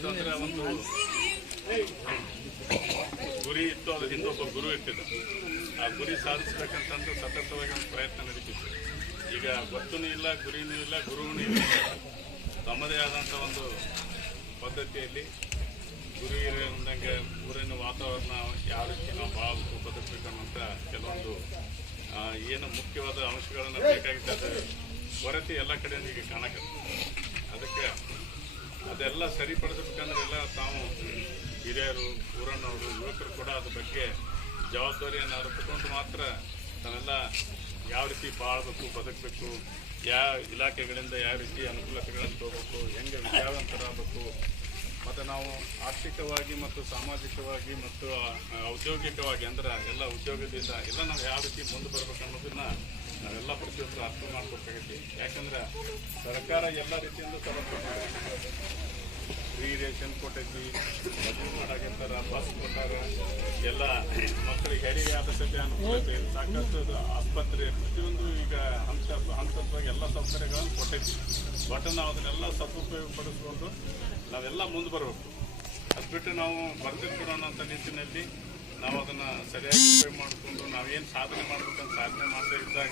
ಏನಿತ್ತು ಅಂದ್ರೆ ಒಂದು ಗುರಿ ಇತ್ತು, ಅದು ಹಿಂದೊಬ್ಬ ಗುರು ಇರ್ತಿದ್ದ. ಆ ಗುರಿ ಸಾಧಿಸ್ಬೇಕಂತಂದು ಸತತವಾಗಿ ಒಂದು ಪ್ರಯತ್ನ ನಡೀತಿತ್ತು. ಈಗ ಗೊತ್ತೂ ಇಲ್ಲ, ಗುರಿನೂ ಇಲ್ಲ, ಗುರುವೂ ಇಲ್ಲ. ತಮ್ಮದೇ ಆದಂಥ ಒಂದು ಪದ್ಧತಿಯಲ್ಲಿ ಗುರು ಹಿರಿಯರಂದಂಗೆ ಊರಿನ ವಾತಾವರಣ ಯಾವ ರೀತಿ ನಾವು ಬಾಳಬೇಕು, ಬದುಕಬೇಕನ್ನೋಂಥ ಕೆಲವೊಂದು ಏನು ಮುಖ್ಯವಾದ ಅಂಶಗಳನ್ನು ಬೇಕಾಗಿದ್ದ ಕೊರತೆ ಎಲ್ಲ ಕಡೆಯಿಂದ ಈಗ ಕಾಣಕತ್ತೆ. ಅದಕ್ಕೆ ಅದೆಲ್ಲ ಸರಿಪಡಿಸಬೇಕಂದ್ರೆ ಎಲ್ಲ ತಾವು ಹಿರಿಯರು, ಊರನ್ನವರು, ಯುವಕರು ಕೂಡ ಅದ್ರ ಬಗ್ಗೆ ಜವಾಬ್ದಾರಿಯನ್ನು ಅರಿತುಕೊಂಡು ಮಾತ್ರ ತಾವೆಲ್ಲ ಯಾವ ರೀತಿ ಬಾಳಬೇಕು, ಬದುಕಬೇಕು, ಯಾವ ಇಲಾಖೆಗಳಿಂದ ಯಾವ ರೀತಿ ಅನುಕೂಲತೆಗಳನ್ನು ತಗೋಬೇಕು, ಹೆಂಗೆ ವಿದ್ಯಾವಂತರಾಗಬೇಕು, ಮತ್ತು ನಾವು ಆರ್ಥಿಕವಾಗಿ ಮತ್ತು ಸಾಮಾಜಿಕವಾಗಿ ಮತ್ತು ಔದ್ಯೋಗಿಕವಾಗಿ ಅಂದ್ರೆ ಎಲ್ಲ ಉದ್ಯೋಗದಿಂದ ಎಲ್ಲ ನಾವು ಯಾವ ರೀತಿ ಮುಂದೆ ಬರ್ಬೇಕು ಅನ್ನೋದನ್ನ ನಾವೆಲ್ಲ ಪ್ರತಿಯೊಬ್ಬರು ಅರ್ಥ ಮಾಡ್ಬೇಕಾಗೈತಿ. ಯಾಕಂದ್ರೆ ಸರ್ಕಾರ ಎಲ್ಲ ರೀತಿಯಿಂದ ಸೌಲಭ್ಯ ಫ್ರೀ ರೇಷನ್ ಕೊಟ್ಟೈತಿ, ಮದುವೆ ಮಾಡಾಕತ್ತಾರ, ಬಸ್ ಕೊಟ್ಟಾರ, ಎಲ್ಲ ಮಕ್ಕಳಿಗೆ ಹೆರಿಗೆ ಆದ ಅನುಕೂಲತೆ, ಸಾಕಷ್ಟು ಆಸ್ಪತ್ರೆ, ಪ್ರತಿಯೊಂದು ಈಗ ಹಂತವಾಗಿ ಎಲ್ಲ ಸೌಕರ್ಯಗಳನ್ನು ಕೊಟ್ಟೈತಿ. ಬಟ್ ನಾವು ಅದನ್ನೆಲ್ಲ ಸದುಪಯೋಗ ಪಡಿಸ್ಕೊಂಡು ನಾವೆಲ್ಲ ಮುಂದೆ ಬರಬೇಕು. ಅದು ಬಿಟ್ಟು ನಾವು ಬರ್ತಿರ್ಕೊಡೋಣ ಅಂತ ನಿಟ್ಟಿನಲ್ಲಿ ನಾವು ಅದನ್ನು ಸರಿಯಾಗಿ ಉಪಯೋಗ ಮಾಡಿಕೊಂಡು ನಾವೇನು ಸಾಧನೆ ಮಾಡ್ಬೇಕಂತ ಸಾಧನೆ ಮಾಡ್ತಾ ಇದ್ದಾಗ